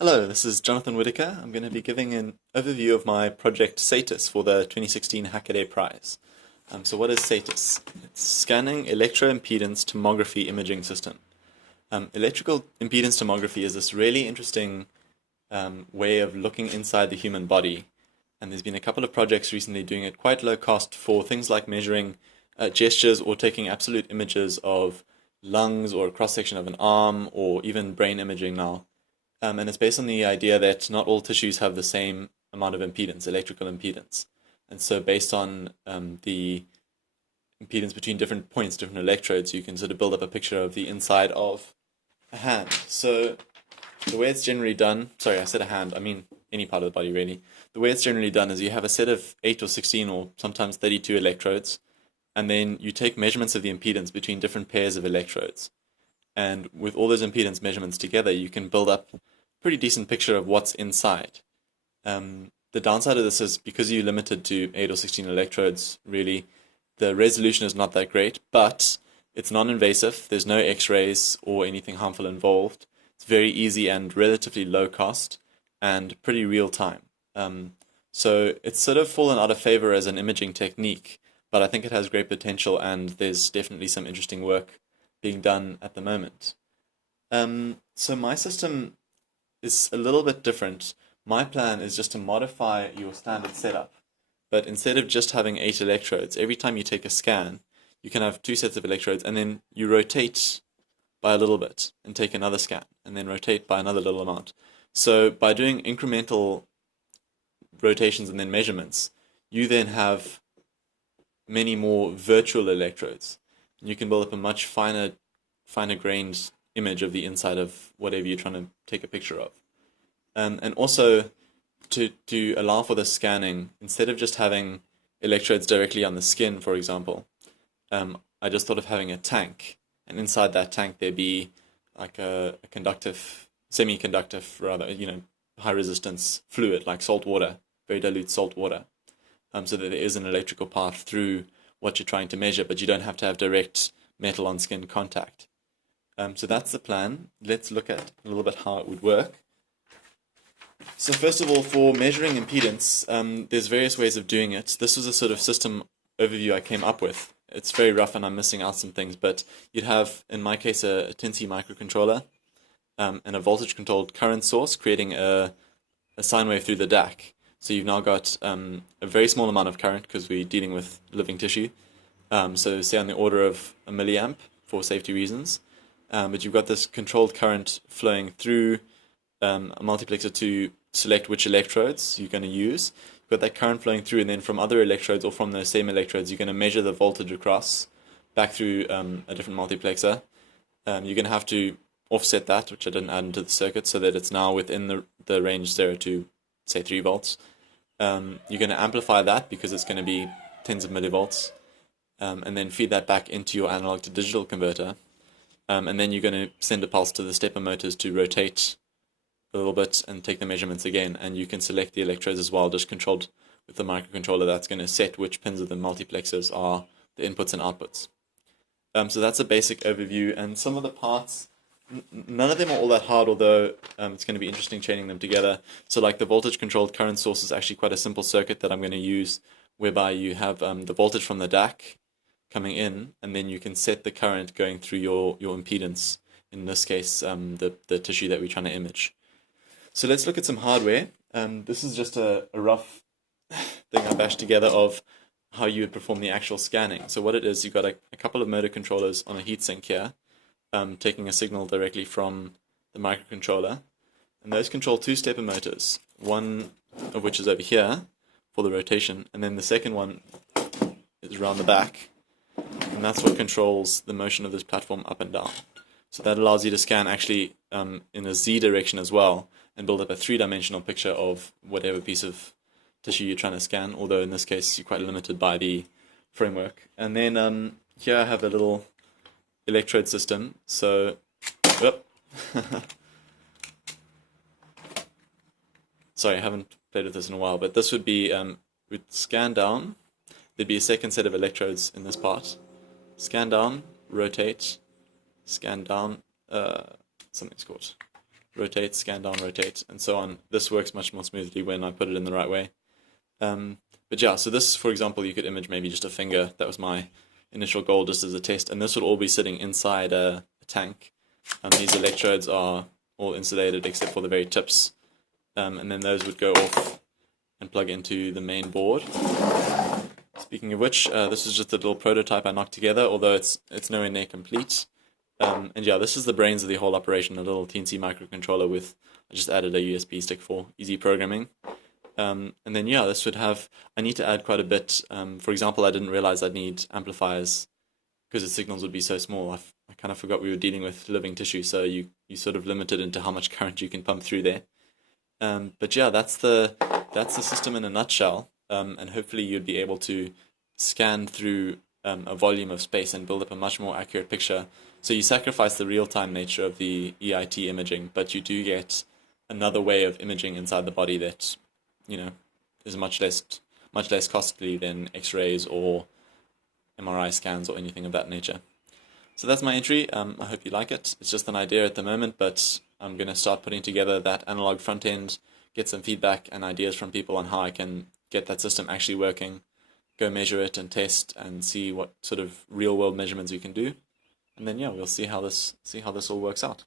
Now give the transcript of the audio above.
Hello, this is Jonathan Whitaker. I'm going to be giving an overview of my project SEITIS for the 2016 Hackaday Prize. So what is SEITIS? It's Scanning Electroimpedance Tomography Imaging System. Electrical impedance tomography is this really interesting way of looking inside the human body. And there's been a couple of projects recently doing it quite low cost for things like measuring gestures or taking absolute images of lungs or a cross-section of an arm or even brain imaging now. And it's based on the idea that not all tissues have the same amount of impedance, electrical impedance. And so based on the impedance between different points, different electrodes, you can sort of build up a picture of the inside of a hand. So the way it's generally done, sorry, I said a hand, I mean any part of the body really. The way it's generally done is you have a set of 8 or 16 or sometimes 32 electrodes, and then you take measurements of the impedance between different pairs of electrodes. And with all those impedance measurements together, you can build up a pretty decent picture of what's inside. The downside of this is because you're limited to 8 or 16 electrodes, really, the resolution is not that great, but it's non-invasive. There's no x-rays or anything harmful involved. It's very easy and relatively low cost and pretty real time. So it's sort of fallen out of favor as an imaging technique, but I think it has great potential and there's definitely some interesting work being done at the moment. So my system is a little bit different. My plan is just to modify your standard setup, but instead of just having 8 electrodes, every time you take a scan, you can have 2 sets of electrodes, and then you rotate by a little bit and take another scan, and then rotate by another little amount. So by doing incremental rotations and then measurements, you then have many more virtual electrodes. You can build up a much finer grained image of the inside of whatever you're trying to take a picture of. And also, to allow for the scanning, instead of just having electrodes directly on the skin, for example, I just thought of having a tank, and inside that tank there be like a conductive, semi-conductive rather, high resistance fluid like salt water, very dilute salt water, so that there is an electrical path through what you're trying to measure, but you don't have to have direct metal on skin contact. So that's the plan. Let's look at a little bit how it would work. So first of all, for measuring impedance, there's various ways of doing it. This was a sort of system overview I came up with. It's very rough and I'm missing out some things, but you'd have, in my case, a 10C microcontroller and a voltage-controlled current source creating a sine wave through the DAC. So you've now got a very small amount of current because we're dealing with living tissue. So say on the order of a milliamp for safety reasons. But you've got this controlled current flowing through a multiplexer to select which electrodes you're going to use. You've got that current flowing through, and then from other electrodes or from those same electrodes, you're going to measure the voltage across back through a different multiplexer. You're going to have to offset that, which I didn't add into the circuit, so that it's now within the range 0 to, say, 3 volts. You're going to amplify that because it's going to be tens of millivolts, and then feed that back into your analog to digital converter. And then you're going to send a pulse to the stepper motors to rotate a little bit and take the measurements again. And you can select the electrodes as well, just controlled with the microcontroller that's going to set which pins of the multiplexers are the inputs and outputs. So that's a basic overview. And some of the parts, none of them are all that hard, although it's going to be interesting chaining them together. So like the voltage-controlled current source is actually quite a simple circuit that I'm going to use, whereby you have the voltage from the DAC coming in, and then you can set the current going through your impedance, in this case the tissue that we're trying to image. So let's look at some hardware. This is just a rough thing I bashed together of how you would perform the actual scanning. So what it is, you've got a couple of motor controllers on a heatsink here, taking a signal directly from the microcontroller, and those control 2 stepper motors, one of which is over here for the rotation, and then the second one is around the back. And that's what controls the motion of this platform up and down. So that allows you to scan actually in a Z direction as well, and build up a 3-dimensional picture of whatever piece of tissue you're trying to scan, although in this case you're quite limited by the framework. And then here I have a little electrode system. So, sorry, I haven't played with this in a while, but this would be, we'd scan down, there'd be a second set of electrodes in this part. Scan down, rotate, scan down, something's caught. rotate, scan down, rotate, and so on. This works much more smoothly when I put it in the right way. But yeah, so this, for example, you could image maybe just a finger. That was my initial goal just as a test, and this would all be sitting inside a tank. These electrodes are all insulated except for the very tips, and then those would go off and plug into the main board. Speaking of which, this is just a little prototype I knocked together, although it's nowhere near complete. And yeah, this is the brains of the whole operation, a little teensy microcontroller with, I just added a USB stick for easy programming. And then yeah, this would have, I need to add quite a bit. For example, I didn't realize I'd need amplifiers because the signals would be so small. I kind of forgot we were dealing with living tissue, so you sort of limited into how much current you can pump through there. But yeah, that's the system in a nutshell. And hopefully you'd be able to scan through a volume of space and build up a much more accurate picture. So you sacrifice the real-time nature of the EIT imaging, but you do get another way of imaging inside the body that, you know, is much less costly than X-rays or MRI scans or anything of that nature. So that's my entry. I hope you like it. It's just an idea at the moment, but I'm going to start putting together that analog front end, get some feedback and ideas from people on how I can get that system actually working, go measure it and test and see what sort of real world measurements we can do. And then yeah, we'll see how this all works out.